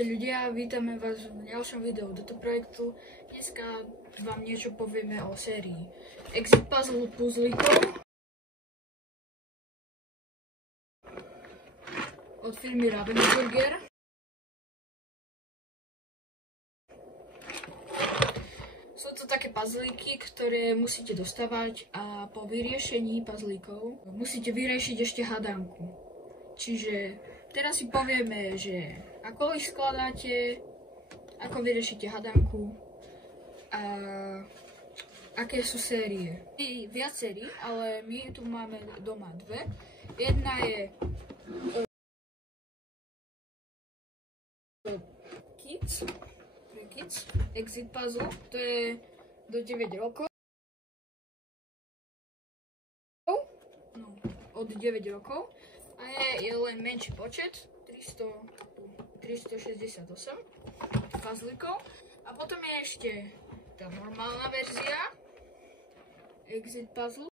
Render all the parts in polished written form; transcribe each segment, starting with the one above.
Čaute ľudia, vítame vás v ďalšom videu do toho projektu. Dneska vám niečo povieme o sérii Exit Puzzle Puzzlíkov od firmy Ravensburger. Sú to také puzzlíky, ktoré musíte dostávať a po vyriešení puzzlíkov musíte vyriešiť ešte hádanku. Čiže teraz si povieme, že ako ich skladáte, ako vyriešite hádanku a aké sú série. Je viac sérií, ale my tu máme doma dve. Jedna je Kids Exit Puzzle, to je do 9 rokov. No, od 9 rokov. A je len menší počet, 368 puzzlíkov. A potom je ešte tá normálna verzia Exit Puzzle.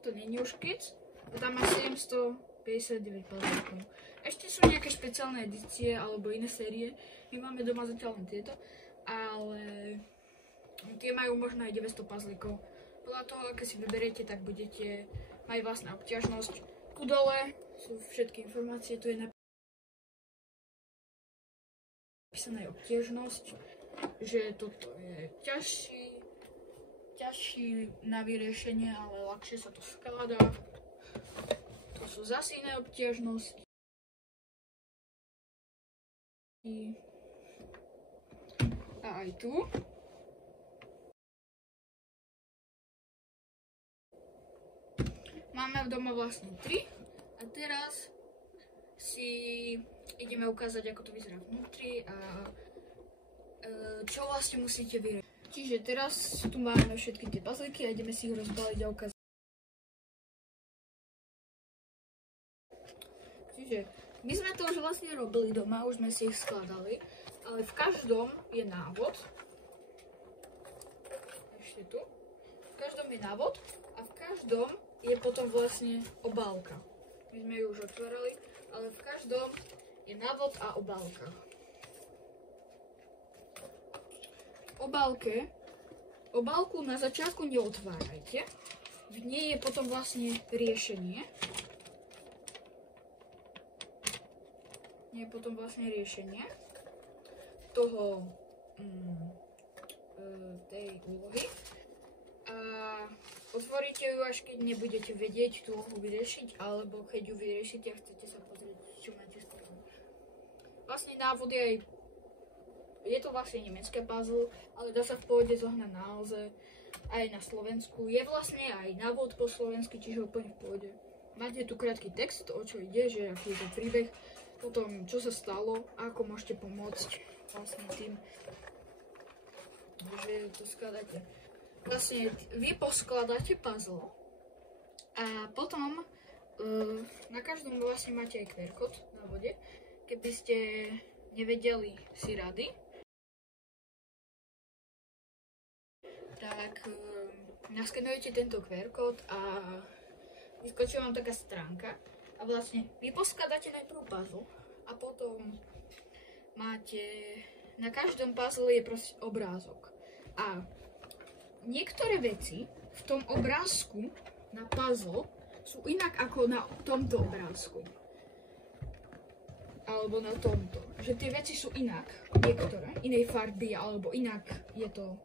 To nie je už Kids. A tam má 759 puzzlíkov. Ešte sú nejaké špeciálne edície alebo iné série. My máme doma zatiaľ len tieto. Ale tie majú možno aj 900 puzzlíkov. Podľa toho, aké si vyberiete, tak budete mať vlastná obťažnosť. Tu dole sú všetky informácie, tu je napísaná obťažnosť, že toto je ťažší na vyriešenie, ale ľahšie sa to skladá. To sú zase iné obťažnosti. A aj tu. Máme v doma vlastne 3 a teraz si ideme ukázať, ako to vyzerá vnútri a čo vlastne musíte vyriešiť. Čiže teraz tu máme všetky tie puzzlíky a ideme si ich rozbaliť a ukázať. Čiže my sme to už vlastne robili doma, už sme si ich skladali, ale v každom je návod. Ešte tu. V každom je návod a v každom je potom vlastne obálka. My sme ju už otvárali, ale v každom je návod a obálka. Obálku na začiatku neotvárajte. V nej je potom vlastne riešenie. Toho tej úlohy. A otvoríte ju, až keď nebudete vedieť tú úlohu vyriešiť, alebo keď ju vyriešite a chcete sa pozrieť, čo máte spravené. Vlastne návod je to vlastne nemecké puzzle, ale dá sa v pohode zohnať naozaj aj na Slovensku. Je vlastne aj návod po slovensky, čiže úplne v pohode. Máte tu krátky text, o čo ide, že aký je to príbeh, potom čo sa stalo, ako môžete pomôcť vlastne tým, že to skladáte. Vlastne vy poskladáte puzzle a potom na každom vlastne máte aj QR kód na vode. Keby ste nevedeli si rady, tak naskenujete tento QR kód a vyskočí vám taká stránka a vlastne vy poskladáte najprv puzzle a potom máte, na každom puzzle je proste obrázok a niektoré veci v tom obrázku na puzzle sú inak ako na tomto obrázku. Alebo na tomto. Že tie veci sú inak. Niektoré. Inej farby alebo inak je to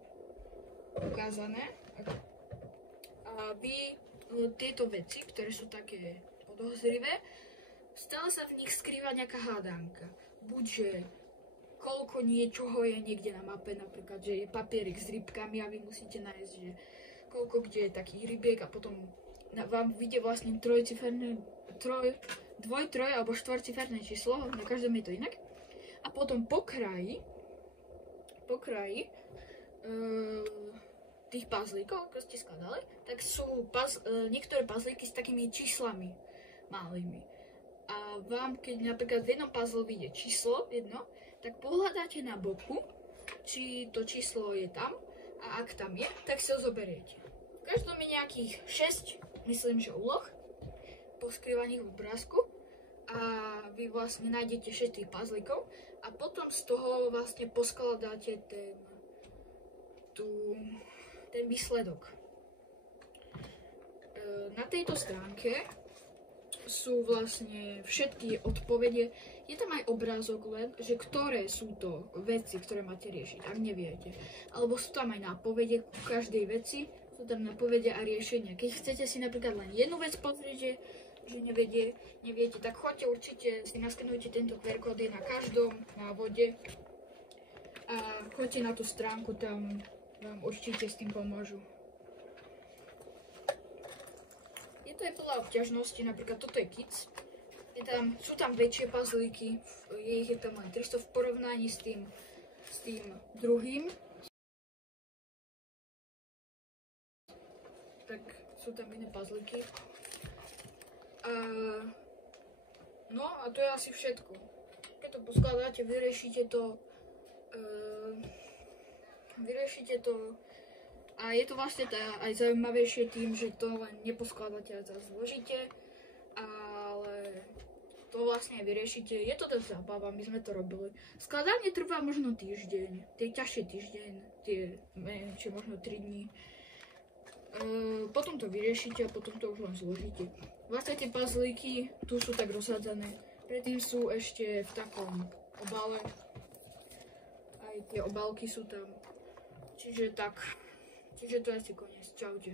ukázané. A vy tieto veci, ktoré sú také podozrivé, stále sa v nich skrýva nejaká hádanka. Buďže koľko niečoho je niekde na mape, napríklad, že je papierik s rybkami a vy musíte nájsť, že koľko kde je takých rybiek a potom vám vyjde vlastne dvoj, troj alebo štvorciferné číslo, na každom je to inak. A potom po kraji tých puzzlíkov, ako ste skladali, tak sú niektoré puzzlíky s takými číslami malými. A vám, keď napríklad v jednom puzzle vyjde číslo jedno, tak pohľadáte na boku, či to číslo je tam a ak tam je, tak si ho zoberiete. V každom je nejakých 6, myslím, že úloh poskrývaných v obrázku a vy vlastne nájdete 6 tých puzzlíkov a potom z toho vlastne poskladáte ten výsledok. Na tejto stránke sú vlastne všetky odpovede. Je tam aj obrázok len, že ktoré sú to veci, ktoré máte riešiť, ak neviete. Alebo sú tam aj nápovede ku každej veci, sú tam nápovede a riešenia. Keď chcete si napríklad len jednu vec pozrieť, že neviete, tak choďte určite, si naskenujte tento QR kód, je na každom návode a choďte na tú stránku, tam vám určite s tým pomôžu. Je to aj podľa obťažnosti, napríklad toto je Kids. Sú tam väčšie puzzlíky, je tam len 300 v porovnaní s tým druhým. Tak sú tam iné puzzlíky. No a to je asi všetko. Keď to poskladáte, vyriešite to. A je to vlastne aj zaujímavejšie tým, že to len neposkladáte a zložíte, ale to vlastne aj vyriešite. Je to dosť zábava, my sme to robili. Skladanie trvá možno týždeň, tie ťažšie týždeň, tie menšie možno 3 dní. Potom to vyriešite a potom to už len zložíte. Vlastne tie puzzlíky tu sú tak rozhádzané, predtým sú ešte v takom obale. Aj tie obálky sú tam. Čiže to je asi koniec. Čaute.